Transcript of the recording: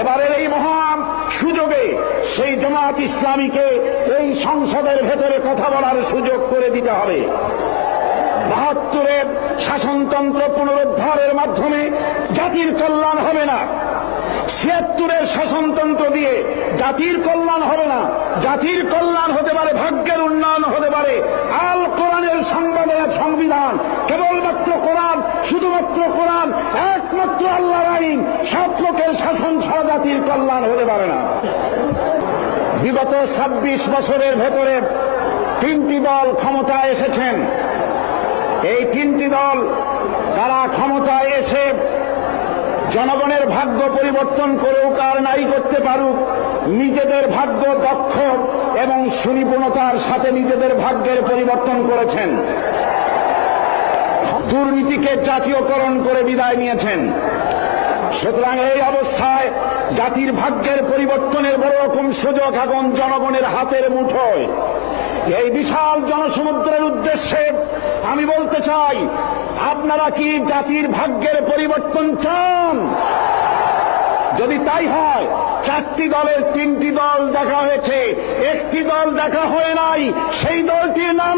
এবারের এই মহান সুযোগে সেই জামাত ইসলামীকে এই সংসদের ভেতরে কথা বলার সুযোগ করে দিতে হবে। ৭২-এর শাসনতন্ত্র পুনরুদ্ধারের মাধ্যমে জাতির কল্যাণ হবে না। ৭৬-এর শাসনতন্ত্র দিয়ে জাতির কল্যাণ হবে না। জাতির কল্যাণ হতে পারে, ভাগ্যের উন্নয়ন হতে পারে আল কোরআনের সংবিধান, কেবলমাত্র কোরআন, শুধুমাত্র কোরআন, একমাত্র আল্লাহর আইন, সব লোকের শাসন ছাড়া জাতির কল্যাণ হতে পারে না। বিগত ২৬ বছরের ভেতরে ৩টি দল ক্ষমতায় এসেছেন। এই ৩টি দল তারা ক্ষমতায় এসে জনগণের ভাগ্য পরিবর্তন করুক আর নাই করতে পারুক, নিজেদের ভাগ্য দক্ষ এবং সুনিপুণতার সাথে নিজেদের ভাগ্যের পরিবর্তন করেছেন। দুর্নীতিকে জাতীয়করণ করে বিদায় নিয়েছেন। সুতরাং এই অবস্থায় জাতির ভাগ্যের পরিবর্তনের বড় রকম সুযোগ এখন জনগণের হাতের মুঠোয়। এই বিশাল জনসমুদ্রের উদ্দেশ্যে আমি বলতে চাই, আপনারা কি জাতির ভাগ্যের পরিবর্তন চান? যদি তাই হয়, 4টি দলের 3টি দল দেখা হয়েছে, একটি দল দেখা হয় নাই, সেই দলটির নাম